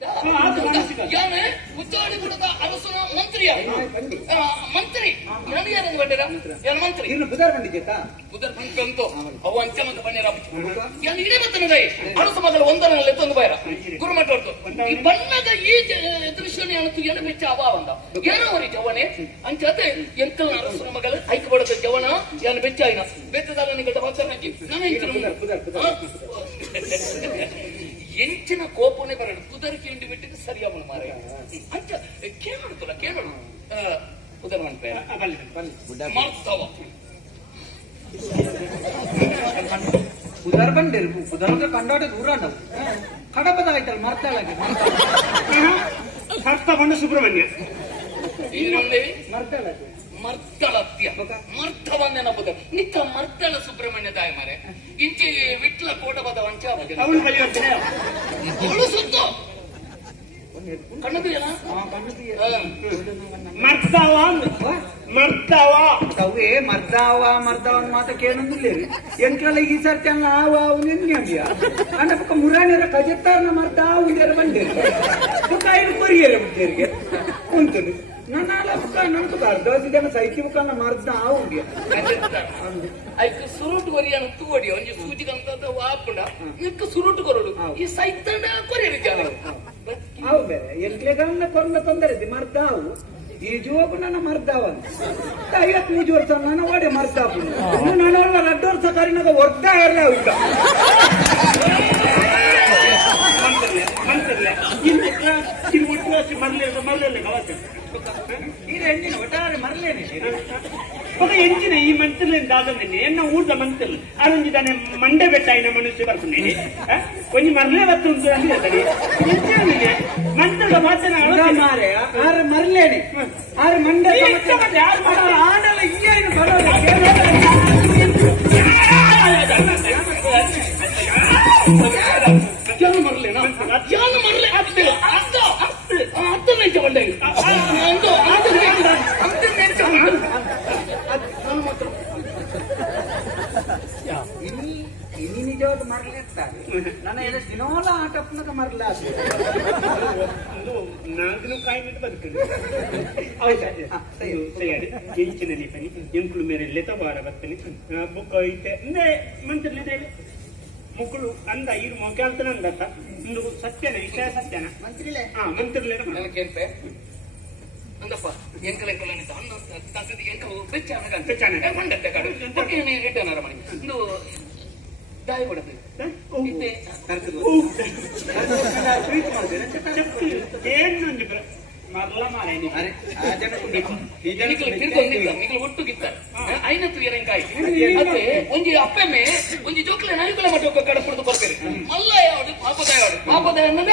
ಯಾನೆ ಉಚ್ಚಾಡಿಪುರದ ಅರಸನ ಮಂತ್ರಿಯ ಮಂತ್ರಿ ಯಾರು ಬಂದಿರ ಯಾರು ಮಂತ್ರಿ ಬುಧರ್ ಬಂದಿದ್ದ ಬುಧರ್ ಬಂತು ಅವು ಅಂಚಮಂತ ಬಣ್ಣಿರ ಯಾರು ಇಡೀ ಬರ್ತನದೈ ಅರಸ ಮಗಳ ಒಂದರಲ್ಲಿ ಎತ್ತೊಂದು ಬೈರ ಗುರುಮಠ ಹೊರತು ಈ ಬಣ್ಣದ ಈ ದೃಶ್ಯನೇ ಅಣತು ಏನು ಬೆಚ್ಚ ಅಭಾವ ಅಂದ ಏನವರಿ ಜವನೆ ಅಂಚತೆ ಎಂಕಲ್ನ ಅರಸನ ಮಗಳ ಐಕ್ಯಪಡದ ಜವನ ಯಾನು ಬೆಚ್ಚ ಆಯ್ನ ಬೆತ್ತದಲ್ಲ ನಿಗದ ಮಾತನಾಕಿ ನಾನು ಎಂಚಿನ ಕೋಪನೆ ಬರಡು ಕುದರಿಕೆ ಇಂಡಿ ಬಿಟ್ಟಿದ್ದು ಸರಿಯಾವನು ಮಾರ ಅಂಚ ಕೇಳೋಣ ಕೇಳೋಣ ಉದರ್ ಮಂಟ್ರೆ ಮಾಡ್ತಾವ ಉದರ್ ಬಂದಿರು ಉದರ್ಗ ಕಂಡಾಟ ದೂರ ನಾವು ಕಡಪದ ಆಯ್ತಲ್ಲ ಮರ್ತಾಳಾಗಿ ಕರ್ತ ಬಂದು ಸುಬ್ರಹ್ಮಣ್ಯ ಇನ್ನೊಂದೇವಿ ಮರ್ತಾಳಾಗಿ ಮರ್ತಳತ್ಯ ಮರ್ತವನ್ನೆನಪುದ ನಿಕ್ಕ ಮರ್ತಳ ಸುಬ್ರಹ್ಮಣ್ಯ ತಾಯಿ ಮಾರೆ ಇಂಚಿ ವಿಟ್ಲ ಕೋಟಬದ ವಂಚ ಅವಳು ಬಲಿ ಹೋಗ್ತೇನೆ ಅವಳು ಸುತ್ತು ಕಣ್ಣದು ಮರ್ತಾವ ಮರ್ತಾವ ಅವೇ ಮರ್ದಾವ ಮಾತ ಕೇಳಂದಿಲ್ಲ ಎಂಟ್ರಲ್ಲ ಈ ಸರ್ತಿ ಅಲ್ಲ ಅವು ನೆನ್ನೆಂದ್ಯ ಅಣ್ಣ ಪಕ್ಕ ಮುರಾಣಿಯರ ಕಜತ್ತಾರನ ಮರ್ದಾವ ಉಂಡ್ಯಾರ ಬಂದಿರು ಪಕ್ಕ ಐದು ಕೊರಿಯರ ಬಿಟ್ಟಿರಿಗೆ ಕುಂತದು ನನ್ನ ನನಗೆ ಅರ್ಧ ಜನ ಸೈಕಿ ಮುಖಾನ ಮರ್ದ ಉಂಡ್ಯ ಐಕ್ ಸುರುಟು ಕೊರಿಯನ ತೂವಡಿ ಒಂಜಿ ಸೂಚಿಗಂತ ವಾಪುಂಡ ನಿಕ್ಕ ಸುರುಟು ಕೊರಡು ಈ ಸೈತಂಡ ಕೊರಿಯರಿ ಜಾಗ ಅವು ಬೇರೆ ಎಂಟ್ಲೆಗನ್ನ ಕೊರಲ ತೊಂದರೆ ಮರ್ದಾವು ಈ ಜೋಗು ನನ್ನ ಮರ್ದಾವಂತ 53 ವರ್ಷ ನನ್ನ ಒಡೆ ಮರ್ದಾಪು ನನ್ನ 2 ವರ್ಷ ಕರಿನಾಗ ಒರ್ದಾ ಇರಲ್ಲ ಉಂಟ ಹೆಣ್ಣಿನ ಒಟ್ಟಾರೆ ಮರಲೇನೆ ಎಂಚಿನ ಈ ಮಂತ್ರಲಿಂದ ಆದಂದೇನೆ ಎನ್ನ ಊಟ ಮಂತ್ರಲ್ ಅರಂಜಿದಾನೆ ಮಂಡೆ ಬೆಟ್ಟಾಯಿನ ಮನುಷ್ಯ ಬರ್ಕೊಂಡೇನೆ ಕೊಂಚ ಮರಲೇ ಬತ್ತು ಉಂಟು ಅಂದಿದ್ದಾನೆ ಮಂತ್ರದ ಮಾತನ ಮಾರೆ ಆರು ಮರಲೇನೆ ಆರು ಮಂಡೆ ಯಾರು ಮಾಡೋರು ಆಡಲ್ಲ ಏನು ಬರೋದು ಜಾನು ಮರಲೇನಾ ಜಾನು ಮರಲೇ ಆಗ್ತಿಲ್ಲ ಅರ್ಥ ನೈಚ ಬಂಡೆ ಇನ್ನು ನಿಜವಾದ ಮರಳಿರ್ತಾರೆ ನನ್ನ ಎಲ್ಲ ದಿನೋಲ ಆಟಪ್ಪನಾಗ ಮರಲ ನಾಲ್ಕು ಕಾಯಿಬಿಟ್ಟು ಬದುಕುದು ಎಂಚಿನ ನಿಪನಿ ಎಂಕುಳು ಮೇರೆ ಲೆತ ಬಾರ ಬರ್ತನೆ ಬುಕ್ ಐತೆ ಅಂದ್ರೆ ಮಂತ್ರಲಿದೆ ಮುಕ್ಕಳು ಅಂದ ಇರು ಮೊಕ್ಕಾಲ್ತನ ಅಂದತ್ತ ಒಂದು ಸತ್ಯನ ವಿಷಯ ಸತ್ಯನ ಮಂತ್ರಿಲೆ ಮಂತ್ರಲೆ ನನಗೇನ್ಪೆ ಅಂದಪ್ಪ ಎಂಕಲ್ ಅನ್ನ ತಕ್ಕದಿ ಎಂಕಲ್ ಬೆಚ್ಚಾನ ಮಂಡತ್ತೆ ಕಾಡು ರಿಟರ್ನ್ ಅರ ಮಾಡಿ ಒಂದು ದಾಯಿ ಕೊಡಬೇಕು ಏನು ಮರಲ ಮಾರೆ ಒಟ್ಟು ಗಿತ್ತ ಐನತ್ತು ಎರಂಕಾಯಿ ಮತ್ತೆ ಒಂಜಿ ಅಪ್ಪೆಮ್ಮೆ ಒಂಜಿ ಜೋಕ್ಲೆ ನಾಯಿಕಲ ಮಟ್ಟ ಕಡಪುಡ್ದು ಕೊಡ್ತೇವೆ ಮಲ್ಲ ಯಾವಡು ಪಾಪದಾಯ ಅನ್ನದ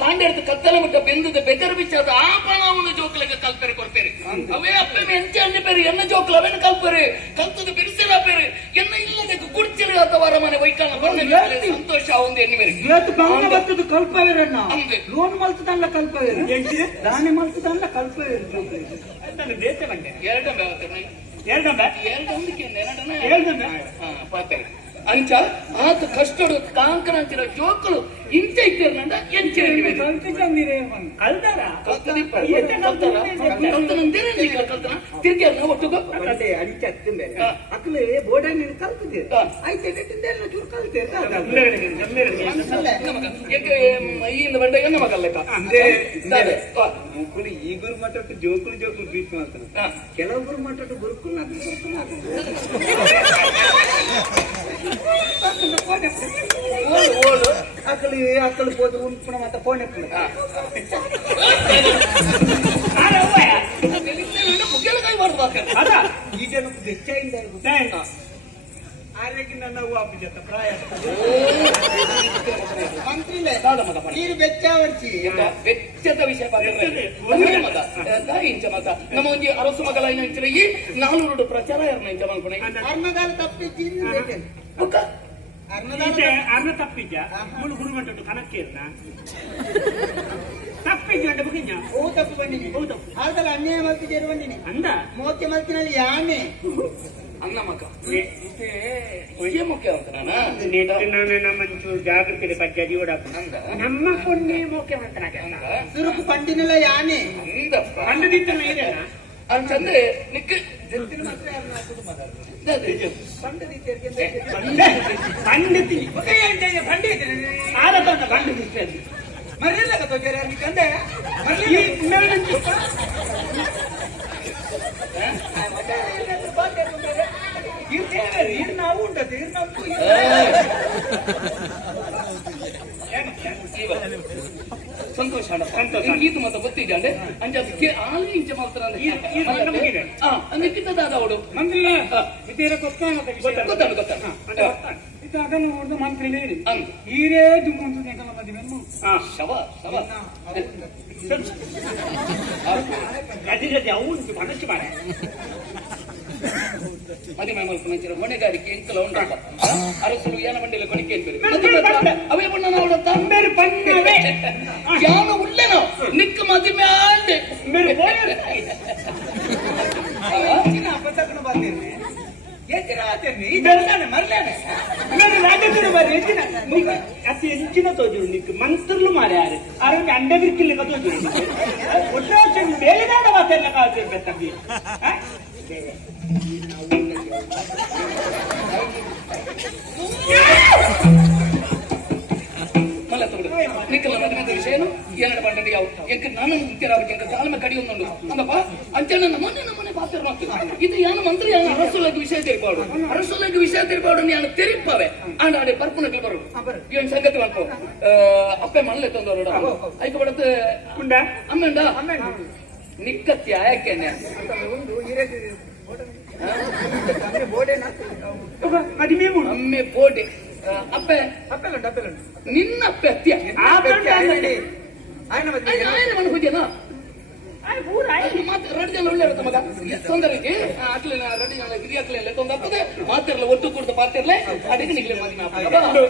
ಕಾಂಡೆಡ್ದು ಕತ್ತಲ ಮಟ್ಟ ಬೆಂದದ ಬೆದರ್ ಬಿಚ್ಚಾದ ಆಪಣ ಒಂದು ಜೋಕ್ಲೆಗೆ ಕಲ್ಪೆರೆ ಕೊಡ್ತೇವೆ ಅವೇ ಅಪ್ಪೆಮ್ಮೆ ಎಂಚೆ ಅಣ್ಣೆ ಬೇರೆ ಎನ್ನ ಜೋಕ್ಲ ಅವೇನು ಕಲ್ಪೆರೆ ಕಲ್ತದ ಬಿಡಿಸಿಲ್ಲ ಬೇರೆ ಎನ್ನ ಇಲ್ಲದೆ ಕುಡ್ಚಿಲಿ ಅಥವಾ ಅರಮನೆ ವೈಕಾಲ ಬಣ್ಣ ಸಂತೋಷ ಒಂದು ಎನ್ನಿವೇರಿ ಕಲ್ಪವೇರಣ್ಣ ಲೋನ್ ಮಲ್ತದಲ್ಲ ಕಲ್ಪವೇರು ದಾನೆ ಮಲ್ತದಲ್ಲ ಕಲ್ಪವೇರು ದೇಶ ಬಂದೆ ಪಾತೇನೆ ಅಂಚ ಆತ ಕಷ್ಟಡು ಕಾಂಕನ ಅಂಚಿನ ಜೋಕಲು ಇಂಚ ಇತ್ತಿರ್ನಂದ ಎಂಚಿನ ಕಲ್ತಾರ ತಿರ್ಗಿ ಒಟ್ಟು ಅಂಚೆ ಬೇರೆ ಅಕ್ಕಲು ಬೋರ್ಡ ಕಲ್ತಿದ್ದೆ ಆಯ್ತು ಎಲ್ಲ ಚೂರು ಕಲ್ತೇನೆ ಈಗಿನ ಬಂಡ ಎನ್ನ ಮಗಲ್ಲಕ್ಕ ಮುಕ್ಕುಲು ಈ ಗುರು ಮಟ್ಟ ಜೋಕುಲು ಟ್ರೀಟ್ ಮಾಡ್ತಾನೆ ಕೆಲವು ಗುರು ಮಟ್ಟ ಗುರುಕುಲ್ ಅಕ್ಕಳು ಹೋದ ಉಂಟು ಮತ್ತೆ ಫೋನ್ ಈಗ ಬೆಚ್ಚಾಯಿಂದ ಆರೋಗ್ಯ ನನ್ನ ಹೂವು ಪ್ರಾಯ ನೀರು ಬೆಚ್ಚ ಬೆಚ್ಚದ ವಿಷಯ ಇಂಚ ಮತ ನಮ್ಮ ಒಂಜಿ ಅರಸು ಮಗಲ ಇಂಚಿನ ಈ 400 ಪ್ರಚಾರ ಯಾರನ್ನ ಇಂಚ ಮಾಡ್ಕೊಂಡೆ ಅರ್ಣದಾಲ ತಪ್ಪಿಚ್ಚಿ ಅರ್ಣ ತಪ್ಪಿದ್ದ ಮುಳು ಗುರು ಮಟ್ಟ ಕನಕ್ಕೇರ್ನ ತಪ್ಪಿದ್ದ ಅಂತ ಬುಗಿಂಜ ಓ ತಪ್ಪು ಬಂದಿನಿ ಅದಲ್ಲ ಅನ್ಯಾಯ ಮಲ್ತಿ ಸೇರು ಬಂದಿನಿ ಅಂದ 30 ಮಲ್ತಿನಲ್ಲಿ ಯಾನೆ ಅನ್ನ ಮಗ ನೆಟ್ಟು ಮುಖ್ಯ ಅಂತ ನಾನು ಮಂಚೂರು ಜಾಗೃತಿ ಪದ್ಧತಿ ನಂದ ನಮ್ಮ ಕೊನ್ನೆ ಮುಖ್ಯಮಂತ್ರಿ ಸುರುಕು ಪಂಡಿನೆಲ್ಲ ಯಾನೆ ಅಂದಪ್ಪ ಅಂದದಿತ್ತ ಇದೆ ಅಂತಂದ್ರೆ ನಿಕ್ ಪಂಡಿತಿ ಆದ ಪಂಡಿತಿ ಮರೆಯಲ್ಲ ಕಂಡೆ ನಾವು ಉಂಟದು ಸಂತೋಷ ಇದು ಮತ್ತೆ ಗೊತ್ತಿದ್ದೆ ಅಂದ್ರೆ ಅಂಚೆ ಅದಕ್ಕೆ ಆಲಿ ಇಂಚೆ ಮಾಡ್ತಾರ ನಿಕ್ಕಿದ್ದದ ಅವಡು ಗೊತ್ತಾಡು ಗೊತ್ತಾಡು ಅದನ್ನು ನೋಡಿದ ಮಂತ್ರಿ ಹೇಳಿ ಅಂದು ಹೀರೇ ದುಮ್ಮಂತು ನೆಗಲ ಮದುವೆ ಶವ ಶವ ಗದಿ ಅವನು ಮನಸ್ಸು ಮಾಡ ಮದುವೆ ಮಲ್ಪನ ಹೊಣೆಗಾರಿಕೆ ಇಂಕಲ ಉಂಟಪ್ಪ ಅರಸರು ಯಾನ ಮಂಡಿಯಲ್ಲಿ ಕೊಣಿಕೆ ಅವೇ ಬಣ್ಣ ಪಣ್ಣವೇ ಯಾನ ಉಳ್ಳೆನೋ ನಿಕ್ಕ ಮದುವೆ ಆಂಡೆ ಬಂದಿರ್ನೆ ಅತಿ ಹೆಚ್ಚಿನ ತೋಜುರು ನಿಕ್ ಮಂತ್ರಲು ಮಾರ್ಯಾರೆ ಅರವತ್ತು ಅಂಡ ಬಿರ್ಕಿಲ್ಲ ತೋಜುರು ಒಟ್ಟ ಬೇಲೆದಾಡ ಮಾತೆಲ್ಲ ಕಾಲ್ತಿರ್ಬೇಕಂಬಿ ಮಲ್ಲ ತಗೊಳ್ಳಿ ನಿಕ್ಕಲ್ಲ ಮದುವೆ ವಿಷಯನು ಎರಡು ಬಂಡಡಿ ಯಾವ ಎಂಕ ನಾನು ಮುಖ್ಯರಾಗಿ ಎಂಕ ಕಾಲಮ ಕಡಿಯೊಂದುಂಡು ಅಂದಪ್ಪ ಅಂಚೆ ನಮ್ಮನೆ ಪಾತ್ರ ಮಾಡ್ತೀವಿ ಇದು ಯಾನ ಮಂತ್ರಿ ಯಾನ ಅರಸೊಲಗಿ ವಿಷಯ ತಿರ್ಪಾಡು ಅರಸೊಲಗಿ ವಿಷಯ ತಿರ್ಪಾಡು ಯಾನ ತೆರಿಪ್ಪವೆ ಆಂಡಾಡೆ ಪರ್ಪುನಕ್ಕೆ ಬರು ಇವನ್ ಸಂಗತಿ ಮಾಡ್ಕೋ ಅಪ್ಪೆ ಮಣ್ಣಲೆ ತಂದವರು ಐಕ ಬಡತ್ತೆ ಉಂಡ ಅಮ್ಮೆಂಡ ನಿಕ್ಕತ್ಯ ಯಾಕೆನೆ ಅಮ್ಮೆ ಬೋಡೆ ಅಪ್ಪೆ ನಿನ್ನ ಅಪ್ಪೆ ಅತ್ಯ ಮಣ್ಣು ಹೋಗ್ಯನಾ ಮತ್ತೆ ರೆಡಿ ಜನ ಒಳ್ಳೆ ಮಗ ತೊಂದರೆಗೆ ಅಕ್ಲಿನ ರೆಡಿ ಜನ ಹಿರಿಯ ಅಕ್ಲೆಲ್ಲ ತೊಂದರೆ ಆಗ್ತದೆ ಮಾತಿರಲ್ಲ ಒಟ್ಟು ಕುಡಿದು ಪಾತಿರ್ಲೆ ಅಡಿಗೆ ನಿಗ್ಲೆ ಮದುವೆ